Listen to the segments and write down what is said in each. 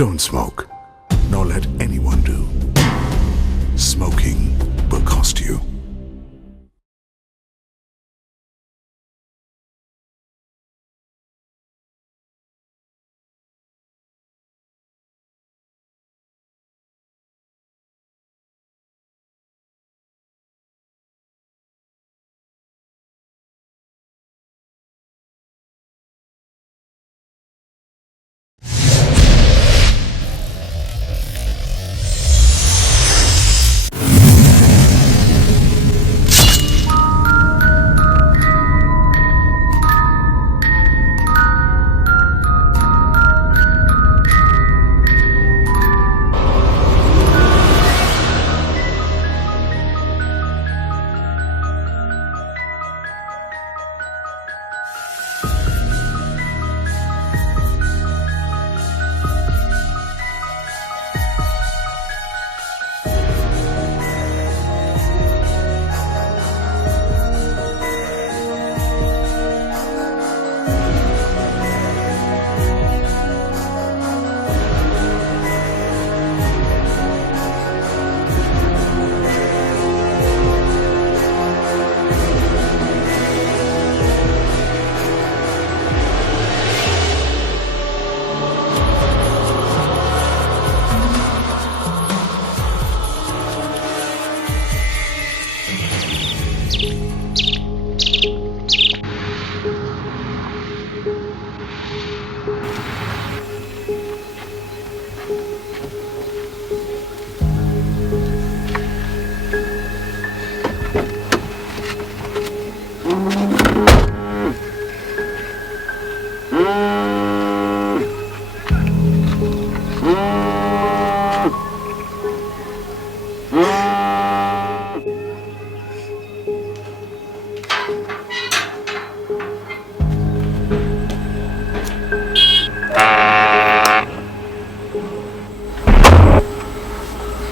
Don't smoke, nor let anyone do. Smoking will cost you.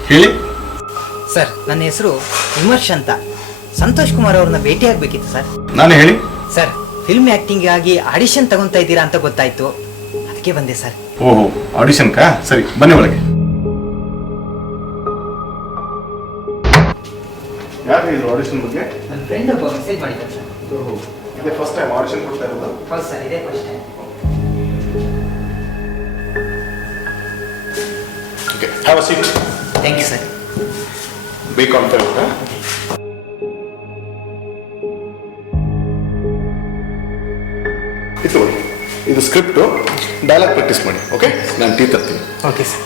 ಹೇಳಿ sir, ನನ್ನ ಹೆಸರು ವಿಮರ್ಶ್ ಅಂತ. ಸಂತೋಷ್ ಕುಮಾರ್ ಅವ್ರನ್ನ ಭೇಟಿ ಆಗ್ಬೇಕಿತ್ತು ಸರ್. ನಾನು ಹೇಳಿ ಸರ್, ಫಿಲ್ಮ್ ಆಕ್ಟಿಂಗ್ ಆಗಿ ಆಡಿಷನ್ ತಗೊಂತಾ ಇದ್ದೀರಾ ಅಂತ ಗೊತ್ತಾಯ್ತು, ಅದಕ್ಕೆ ಬಂದೆ ಸರ್. ಓಹೋ, ಆಡಿಷನ್ ಕಾ? ಸರಿ, ಬನ್ನಿ ಒಳಗೆ. ಯಾರು ಇದು ಆಡಿಷನ್ ಬಗ್ಗೆ? ನನ್ನ ಫ್ರೆಂಡ್ ಒಬ್ಬ ಮೆಸೇಜ್ ಮಾಡಿದ್ದಾರೆ ಸರ್. ಇದೇ ಫಸ್ಟ್ ಟೈಮ್ ಆಡಿಷನ್ ಕೊಡ್ತಾ ಇರೋದು? ಹೌದು ಸರ್, ಇದೇ first time. Okay, have a seat. Thank you sir. ಬೇಕು ಅಂತ ಇರುತ್ತಾ? ಇದು ಇದು ಸ್ಕ್ರಿಪ್ಟು, ಡೈಲಾಗ್ ಪ್ರಾಕ್ಟೀಸ್ ಮಾಡಿ. ಓಕೆ, ನಾನು ಟೀ ತರ್ತೀನಿ. Okay sir.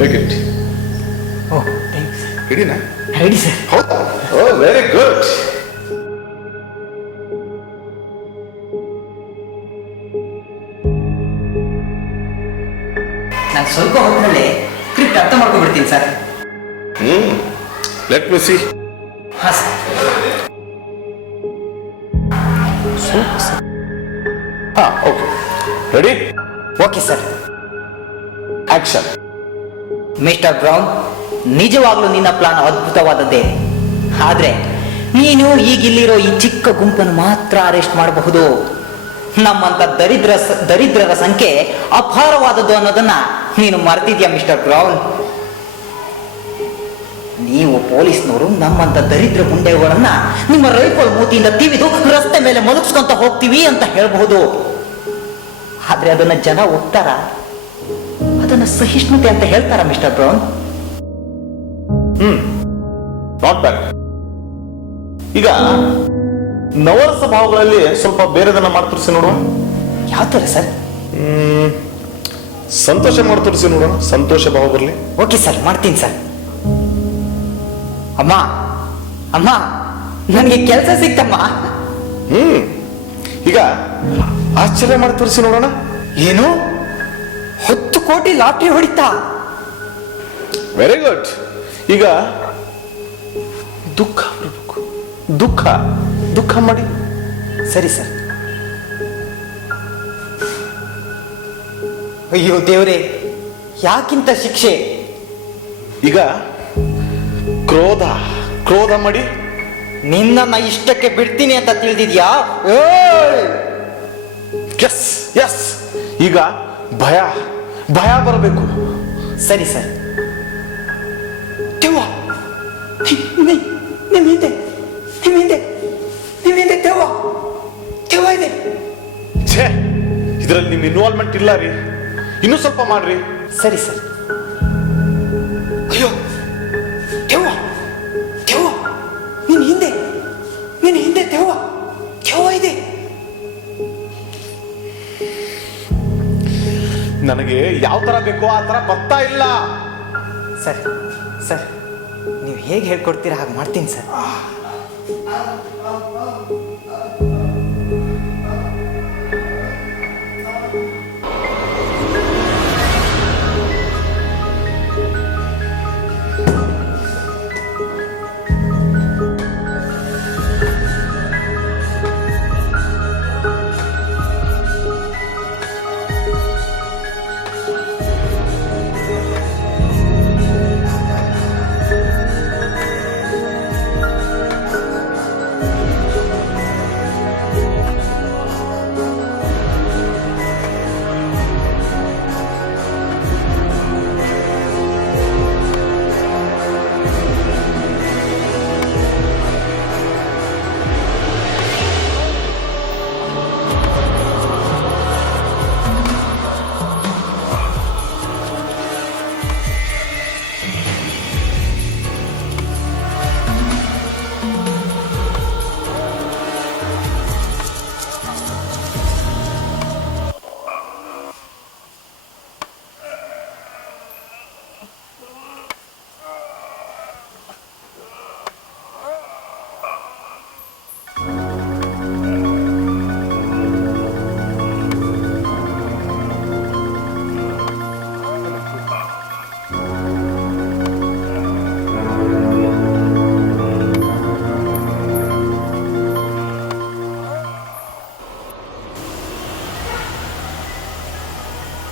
Take it. Oh, thanks. ಹಿಡಿನಾ? Ready sir. ಹೌದಾ? Oh, very good. ನಾನು ಸ್ವಲ್ಪ ಹೊತ್ತಿನಲ್ಲೇ ಸ್ಕ್ರಿಪ್ಟ್ ಅರ್ಥ ಮಾಡ್ಕೊಬಿಡ್ತೀನಿ ಸರ್. Let me see. ಹಾಂ ಸರ್. ಹಾಂ, okay, ready? Okay sir. Action. Mister Brown, ನಿಜವಾಗ್ಲೂ ನಿನ್ನ ಪ್ಲಾನ್ ಅದ್ಭುತವಾದದ್ದೇ. ಆದ್ರೆ ನೀನು ಈಗಿಲ್ಲಿರೋ ಈ ಚಿಕ್ಕ ಗುಂಪನ್ನು ಮಾತ್ರ ಅರೆಸ್ಟ್ ಮಾಡಬಹುದು. ನಮ್ಮಂತ ದರಿದ್ರರ ಸಂಖ್ಯೆ ಅಪಾರವಾದದ್ದು ಅನ್ನೋದನ್ನ ನೀನು ಮರ್ತಿದ್ಯಾ ಮಿಸ್ಟರ್ ಬ್ರೌನ್? ನೀವು ಪೊಲೀಸ್ನವರು ನಮ್ಮಂತ ದರಿದ್ರ ಗುಂಡೆಗಳನ್ನ ನಿಮ್ಮ ರೈಫಲ್ ಮೂತಿಯಿಂದ ತಿವಿದು ರಸ್ತೆ ಮೇಲೆ ಮಲಗಿಸ್ಕೊಂತ ಹೋಗ್ತೀವಿ ಅಂತ ಹೇಳಬಹುದು. ಆದ್ರೆ ಅದನ್ನ ಜನ ಒಪ್ತಾರ? ಅದನ್ನ ಸಹಿಷ್ಣುತೆ ಅಂತ ಹೇಳ್ತಾರ ಮಿಸ್ಟರ್ ಬ್ರೌನ್? Not bad. ಈಗ ನವರಸ ಭಾವಗಳಲ್ಲಿ ಸ್ವಲ್ಪ ಬೇರೆದನ್ನ ಮಾಡಿ ತೋರಿಸಿ ನೋಡುವ. ಯಾವ ತರ ಸರ್? ಸಂತೋಷ ಮಾಡಿ ತೋರಿಸಿ ನೋಡೋಣ. ಸಂತೋಷ ಭಾವ ಬರಲಿ. ಓಕೆ ಸರ್, ಮಾಡ್ತೀನಿ ಸರ್. ಅಮ್ಮ, ಅಮ್ಮ, ನನಗೆ ಕೆಲಸ ಸಿಕ್ತಮ್ಮ. ಈಗ ಆಶ್ಚರ್ಯ ಮಾಡಿ ತೋರಿಸಿ ನೋಡೋಣ. ಏನು? 10 ಕೋಟಿ ಲಾಟ್ರಿ ಹೊಡಿತಾ? Very good. ಈಗ ದುಃಖ ಬರಬೇಕು. ದುಃಖ ದುಃಖ ಮಾಡಿ. ಸರಿ ಸರ್. ಅಯ್ಯೋ ದೇವ್ರೆ, ಯಾಕಿಂತ ಶಿಕ್ಷೆ? ಈಗ ಕ್ರೋಧ ಕ್ರೋಧ ಮಾಡಿ ನಿನ್ನ ಇಷ್ಟಕ್ಕೆ ಬಿಡ್ತೀನಿ ಅಂತ ತಿಳಿದಿದ್ಯಾ? ಎಸ್ ಎಸ್, ಈಗ ಭಯ ಭಯ ಬರಬೇಕು. ಸರಿ ಸರ್. ದೆವ್ವ ನಿಮ್ಮ ಹಿಂದೆ, ನಿಮ್ಮ ಹಿಂದೆ, ನಿಮ್ಮ ಹಿಂದೆ ದೆವ್ವ, ದೆವ್ವ ಇದೆ. ಛೇ, ಇದರಲ್ಲಿ ನಿಮ್ಮ ಇನ್ವಾಲ್ವ್ಮೆಂಟ್ ಇಲ್ಲ ರೀ, ಇನ್ನೂ ಸ್ವಲ್ಪ ಮಾಡ್ರಿ. ಸರಿ ಸರ್. ಅಯ್ಯೋ ದೆವ್ವ, ದೆವ್ವ ನಿನ್ನ ಹಿಂದೆ, ನಿನ್ನ ಹಿಂದೆ ದೆವ್ವ, ದೆವ್ವ ಇದೆ. ನನಗೆ ಯಾವ ತರ ಬೇಕೋ ಆ ತರ ಬರ್ತಾ ಇಲ್ಲ. ಸರ್ ಸರ್, ನೀವು ಹೇಗೆ ಹೇಳ್ಕೊಡ್ತೀರಾ ಹಾಗೆ ಮಾಡ್ತೀನಿ ಸರ್.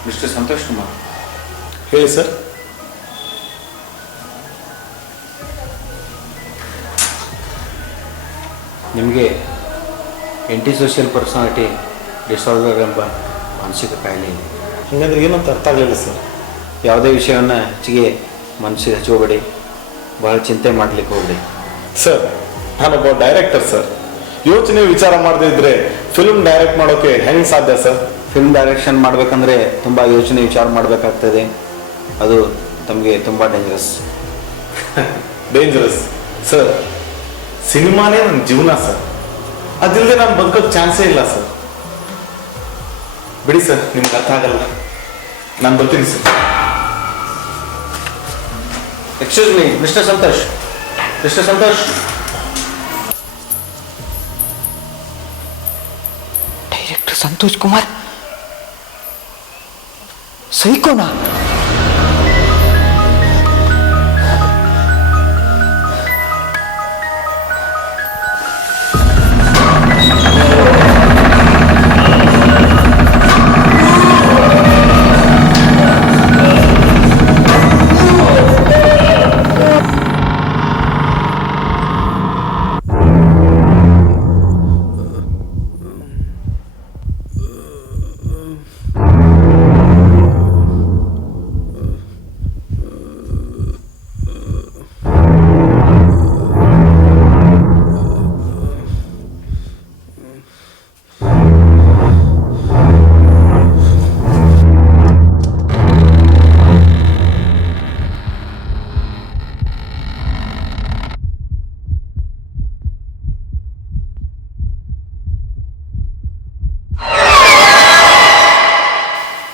ಮಿಸ್ಟರ್ ಸಂತೋಷ್ ಕುಮಾರ್, ಹೇಳಿ ಸರ್. ನಿಮಗೆ ಆಂಟಿಸೋಷಿಯಲ್ ಪರ್ಸನಾಲಿಟಿ ಡಿಸಾರ್ಡರ್ ಎಂಬ ಮಾನಸಿಕ ಕಾಯಿಲೆ ಇದೆ. ಹಂಗಂದ್ರೆ ಏನಂತ ಅರ್ಥ ಆಗಲಿಲ್ಲ ಸರ್. ಯಾವುದೇ ವಿಷಯವನ್ನು ಹೆಚ್ಚಿಗೆ ಮನಸ್ಸಿಗೆ ಹಚ್ಕೋಬೇಡಿ, ಭಾಳ ಚಿಂತೆ ಮಾಡಲಿಕ್ಕೆ ಹೋಗಬೇಡಿ. ಸರ್, ನಾನೊಬ್ಬ ಡೈರೆಕ್ಟರ್ ಸರ್. ಯೋಚನೆ ವಿಚಾರ ಮಾಡದೇ ಇದ್ರೆ ಫಿಲ್ಮ್ ಡೈರೆಕ್ಟ್ ಮಾಡೋಕೆ ಹೆಂಗೆ ಸಾಧ್ಯ ಸರ್? ಫಿಲ್ಮ್ ಡೈರೆಕ್ಷನ್ ಮಾಡಬೇಕಂದ್ರೆ ತುಂಬ ಯೋಚನೆ ವಿಚಾರ ಮಾಡಬೇಕಾಗ್ತದೆ. ಅದು ತಮಗೆ ತುಂಬ ಡೇಂಜರಸ್. Dangerous sir? ಸಿನಿಮಾನೇ ನನ್ನ ಜೀವನ ಸರ್. ಅದಿಲ್ಲದೆ ನಾನು ಬದುಕೋಕೆ ಚಾನ್ಸೇ ಇಲ್ಲ ಸರ್. ಬಿಡಿ ಸರ್, ನಿಮ್ಗೆ ಅರ್ಥ ಆಗಲ್ಲ. ನಾನು ಬರ್ತೀನಿ sir. Excuse me mister Santosh, mister Santosh. Director Santosh Kumar ಸೈಕೋನಾ?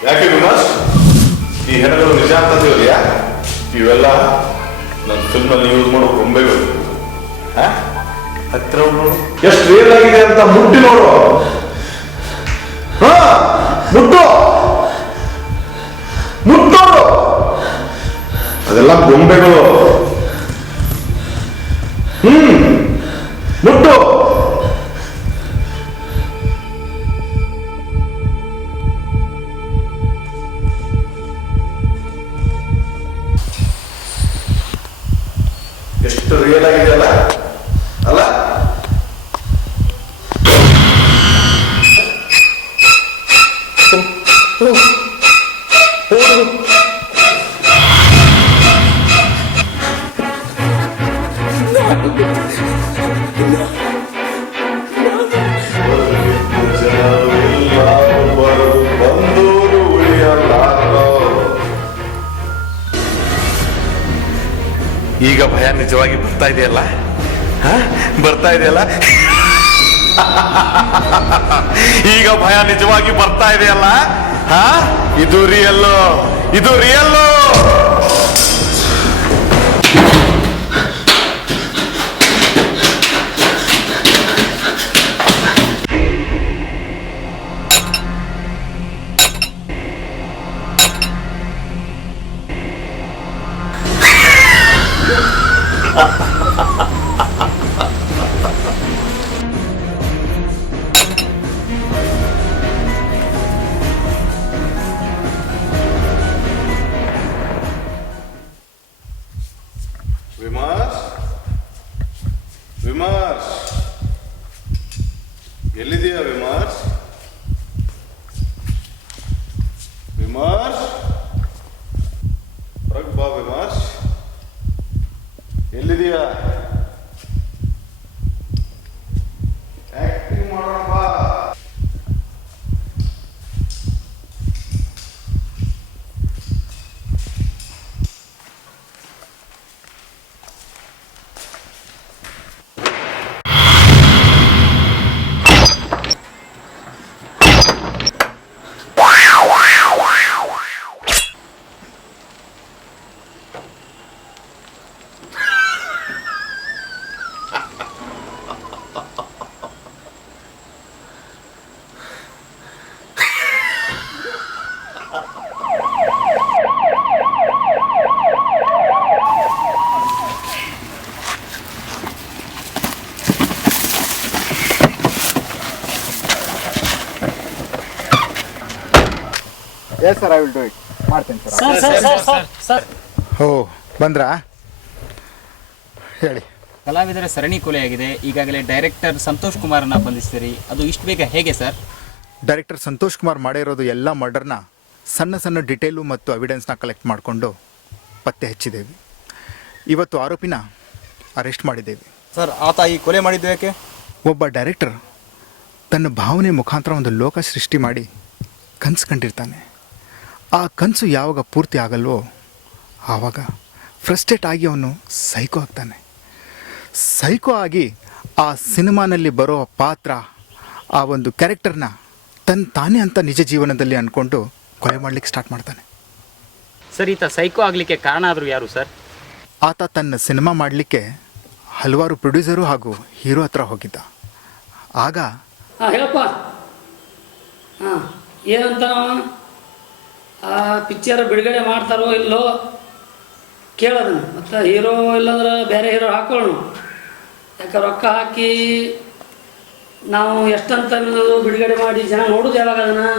ಯಾಕೆ ವಿನಾಶ್, ಈ ಹೆಣಗಳು ನಿಜ ಅಂತ ತಿಳಿಯಾ? ಇವೆಲ್ಲ ನನ್ನ ಫಿಲ್ಮಲ್ಲಿ ಯೂಸ್ ಮಾಡೋ ಗೊಂಬೆಗಳು. ಹತ್ತಿರ ನೋಡು, ಎಷ್ಟು ರಿಯಲ್ ಆಗಿದೆ ಅಂತ. ಮುಟ್ಟಿ ನೋಡು. ಹಾ, ಮುಟ್ಟು ಮುಟ್ಟೋಡು. ಅದೆಲ್ಲ ಗೊಂಬೆಗಳು. ಮುಟ್ಟು. ಈಗ ಭಯ ನಿಜವಾಗಿ ಬರ್ತಾ ಇದೆಯಲ್ಲ, ಬರ್ತಾ ಇದೆಯಲ್ಲ, ಈಗ ಭಯ ನಿಜವಾಗಿ ಬರ್ತಾ ಇದೆಯಲ್ಲ. ಇದು ರಿಯಲ್ಲು, ಇದು ರಿಯಲ್ಲು. ವಿಮರ್ಶ್, ಎಲ್ಲಿದೆಯಾ ವಿಮರ್ಶ್? ವಿಮರ್ಶ್, ಹೊರಗೆ ಬಾ ವಿಮರ್ಶ್. ಎಲ್ಲಿದೆಯಾ? ಆಕ್ಟಿಂಗ್ ಮಾಡೋಣ ಬಾ. Yes sir, I will do it. ಮಾಡ್ತೀನಿ ಸರ್. ಓ ಬಂದ್ರಾ? ಹೇಳಿ. ಕಲಾವಿದರ ಸರಣಿ ಕೊಲೆಯಾಗಿದೆ. ಈಗಾಗಲೇ ಡೈರೆಕ್ಟರ್ ಸಂತೋಷ್ ಕುಮಾರನ್ನ ಬಂಧಿಸ್ತೀರಿ, ಅದು ಇಷ್ಟು ಬೇಗ ಹೇಗೆ ಸರ್? ಡೈರೆಕ್ಟರ್ ಸಂತೋಷ್ ಕುಮಾರ್ ಮಾಡಿರೋದು ಎಲ್ಲ ಮರ್ಡರ್ನ ಸಣ್ಣ ಸಣ್ಣ ಡಿಟೇಲು ಮತ್ತು ಎವಿಡೆನ್ಸ್ನ ಕಲೆಕ್ಟ್ ಮಾಡಿಕೊಂಡು ಪತ್ತೆ ಹಚ್ಚಿದ್ದೇವೆ. ಇವತ್ತು ಆರೋಪಿನ ಅರೆಸ್ಟ್ ಮಾಡಿದ್ದೇವೆ. ಸರ್, ಆತ ಈ ಕೊಲೆ ಮಾಡಿದ್ದು ಯಾಕೆ? ಒಬ್ಬ ಡೈರೆಕ್ಟರ್ ತನ್ನ ಭಾವನೆ ಮುಖಾಂತರ ಒಂದು ಲೋಕ ಸೃಷ್ಟಿ ಮಾಡಿ ಕನಸು ಕಂಡಿರ್ತಾನೆ. ಆ ಕನಸು ಯಾವಾಗ ಪೂರ್ತಿ ಆಗಲ್ವೋ ಆವಾಗ ಫ್ರಸ್ಟ್ರೇಟ್ ಆಗಿ ಅವನು ಸೈಕೋ ಆಗ್ತಾನೆ. ಸೈಕೋ ಆಗಿ ಆ ಸಿನಿಮಾನಲ್ಲಿ ಬರೋ ಪಾತ್ರ, ಆ ಒಂದು ಕ್ಯಾರೆಕ್ಟರ್ನ ತಾನೇ ಅಂತ ನಿಜ ಜೀವನದಲ್ಲಿ ಅಂದ್ಕೊಂಡು ಕೊಲೆ ಮಾಡಲಿಕ್ಕೆ ಸ್ಟಾರ್ಟ್ ಮಾಡ್ತಾನೆ. ಸರ್, ಈತ ಸೈಕೋ ಆಗಲಿಕ್ಕೆ ಕಾರಣ ಆದರೂ ಯಾರು ಸರ್? ಆತ ತನ್ನ ಸಿನಿಮಾ ಮಾಡಲಿಕ್ಕೆ ಹಲವಾರು ಪ್ರೊಡ್ಯೂಸರು ಹಾಗೂ ಹೀರೋ ಹತ್ರ ಹೋಗಿದ್ದ. ಆಗ ಹೇಳಪ್ಪ. ಏನಂತ ಆ ಪಿಕ್ಚರ್ ಬಿಡುಗಡೆ ಮಾಡ್ತಾರೋ ಇಲ್ಲೋ ಕೇಳೋದನ್ನು, ಮತ್ತು ಹೀರೋ ಇಲ್ಲಾಂದ್ರೆ ಬೇರೆ ಹೀರೋ ಹಾಕೊಳ್ಳೋಣ. ಯಾಕೆ ರೊಕ್ಕ ಹಾಕಿ ನಾವು ಎಷ್ಟಂತ ಬಿಡುಗಡೆ ಮಾಡಿ ಜನ ನೋಡೋದು ಯಾವಾಗ ಅದನ್ನು?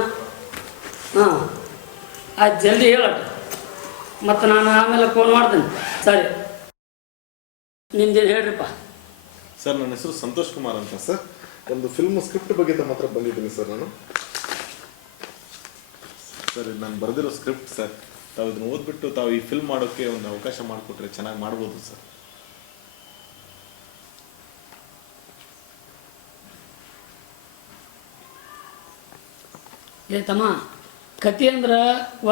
ಅದು ಜಲ್ದಿ ಹೇಳಟ್ಟ, ಮತ್ತು ನಾನು ಆಮೇಲೆ ಫೋನ್ ಮಾಡ್ತೇನೆ. ಸರಿ, ನಿಮ್ದೇನು ಹೇಳ್ರಿಪ್ಪ. ಸರ್, ನನ್ನ ಹೆಸರು ಸಂತೋಷ್ ಕುಮಾರ್ ಅಂತ ಸರ್. ಒಂದು ಫಿಲ್ಮ್ ಸ್ಕ್ರಿಪ್ಟ್ ಬಗ್ಗೆ ತಮ್ಮ ಹತ್ರ ಬಂದಿದ್ದೀನಿ ಸರ್ ನಾನು. ಸರ್, ಇದು ನಾನು ಬರೆದಿರೋ ಸ್ಕ್ರಿಪ್ಟ್ ಸರ್. ತಾವು ಇದನ್ನು ಓದ್ಬಿಟ್ಟು ತಾವು ಈ ಫಿಲ್ಮ್ ಮಾಡೋಕ್ಕೆ ಒಂದು ಅವಕಾಶ ಮಾಡಿಕೊಟ್ರೆ ಚೆನ್ನಾಗಿ ಮಾಡ್ಬೋದು ಸರ್. ತಮ್ಮ, ಕತೆ ಅಂದ್ರೆ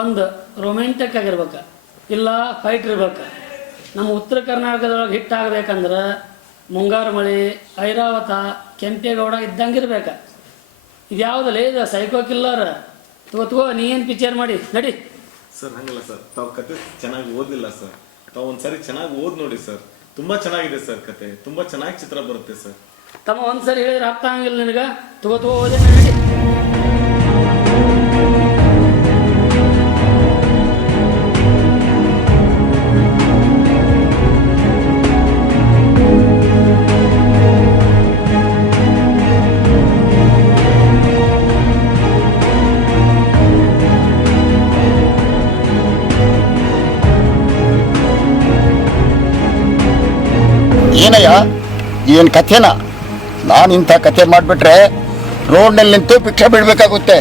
ಒಂದು ರೊಮ್ಯಾಂಟಿಕ್ ಆಗಿರ್ಬೇಕು, ಇಲ್ಲ ಫೈಟ್ ಇರ್ಬೇಕು. ನಮ್ಮ ಉತ್ತರ ಕರ್ನಾಟಕದೊಳಗೆ ಹಿಟ್ ಆಗಬೇಕಂದ್ರೆ ಮುಂಗಾರು ಮಳೆ, ಐರಾವತ, ಕೆಂಪೇಗೌಡ ಇದ್ದಂಗಿರ್ಬೇಕು. ಇದು ಯಾವುದಲ್ಲ, ಇದು ಸೈಕೋ ಕಿಲ್ಲರ್. ತಗೋ ನೀ ಏನು ಪಿಕ್ಚರ್ ಮಾಡಿ ನಡಿ. ಸರ್, ಹಂಗಲ್ಲ ಸರ್, ತಾವು ಕತೆ ಚೆನ್ನಾಗಿ ಓದಿಲ್ಲ ಸರ್. ತಾವು ಒಂದ್ಸರಿ ಚೆನ್ನಾಗಿ ಓದಿ ನೋಡಿ ಸರ್. ತುಂಬಾ ಚೆನ್ನಾಗಿದೆ ಸರ್ ಕತೆ, ತುಂಬಾ ಚೆನ್ನಾಗಿ ಚಿತ್ರ ಬರುತ್ತೆ ಸರ್. ತಮ್ಮ ಒಂದ್ಸರಿ ಹೇಳಿದ್ರೆ ಅರ್ಥ ಆಗಂಗಿಲ್ಲ ನಿನಗೆ. ತಗೋ ಓದೇ ನಡಿ. ಏನಯ್ಯ, ಏನು ಕಥೆನ? ನಾನು ಇಂಥ ಕಥೆ ಮಾಡಿಬಿಟ್ರೆ ರೋಡ್ನಲ್ಲಿ ನಿಂತು ಭಿಕ್ಷೆ ಬಿಡಬೇಕಾಗುತ್ತೆ.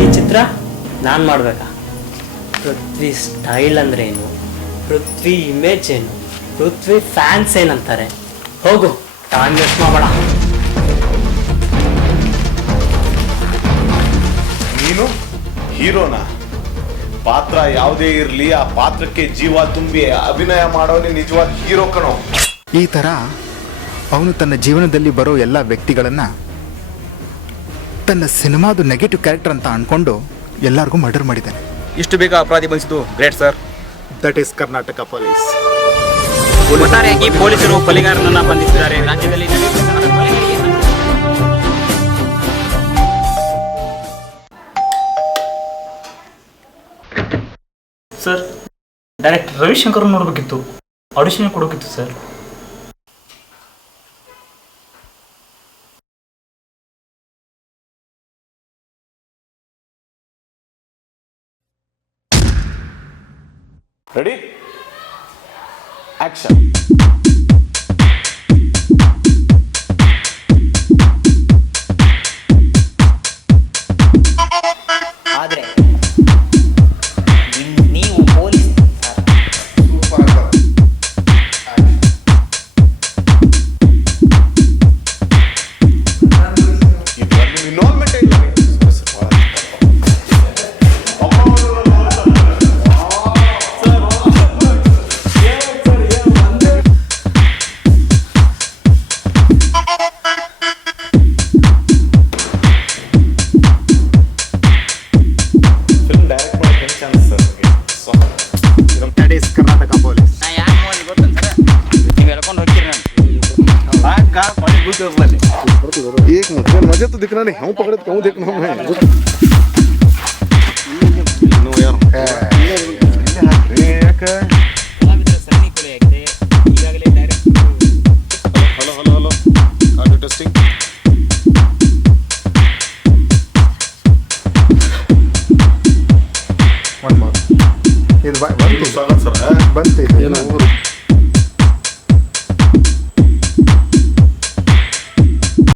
ಈ ಚಿತ್ರ ನಾನು ಮಾಡಬೇಕಾ? ಪೃಥ್ವಿ ಸ್ಟೈಲ್ ಅಂದ್ರೆ ಏನು, ಪೃಥ್ವಿ ಇಮೇಜ್ ಏನು, ಪೃಥ್ವಿ ಫ್ಯಾನ್ಸ್ ಏನಂತಾರೆ? ಹೋಗು, ಟೈಮ್ ವೇಸ್ಟ್ ಮಾಡಬೇಡ. ನೀನು ಹೀರೋನಾ? ಪಾತ್ರ ಯಾವುದೇ ಇರಲಿ ಆ ಪಾತ್ರಕ್ಕೆ ಜೀವ ತುಂಬಿ ಅಭಿನಯ ಮಾಡೋನೇ ನಿಜವಾದ ಹೀರೋ ಕಣೋ. ಈ ಥರ ಅವನು ತನ್ನ ಜೀವನದಲ್ಲಿ ಬರೋ ಎಲ್ಲ ವ್ಯಕ್ತಿಗಳನ್ನು ತನ್ನ ಸಿನಿಮಾದು ನೆಗೆಟಿವ್ ಕ್ಯಾರೆಕ್ಟರ್ ಅಂತ ಅಂದ್ಕೊಂಡು ಎಲ್ಲರಿಗೂ ಮರ್ಡರ್ ಮಾಡಿದ್ದಾನೆ. ಇಷ್ಟು ಬೇಗ ಅಪರಾಧಿ ಬಂದಿದ್ದು great sir. That is Karnataka police. ಒಟ್ಟಾರೆಯಾಗಿ ಪೊಲೀಸರು ಕೊಲೆಗಾರನನ್ನ ಬಂಧಿಸಿದ್ದಾರೆ. ರಾಜ್ಯದಲ್ಲಿ ನಡೆಯುತ್ತಿರುವ ಕೊಲೆಗಳಿಗೆ ಸರ್, ಡೈರೆಕ್ಟರ್ ರವಿಶಂಕರ್ ನೋಡಬೇಕಿತ್ತು, ಆಡಿಷನ್ ಕೊಡೋಕಿತ್ತು ಸರ್. Ready, action. ಆದರೆ ನೀವು ಪೊಲೀಸ್ ಇನ್ವಾಲ್ವ್ಮೆಂಟ್ ಇಲ್ಲ. That is Karnataka police. ನೀವು ಹೇಳ್ಕೊಂಡು ಹೋಗ್ತೀರಿ ನಾನು. एक मिनट मजे तो दिखना नहीं, हम पकड़े तो क्यों देखना है? नो यार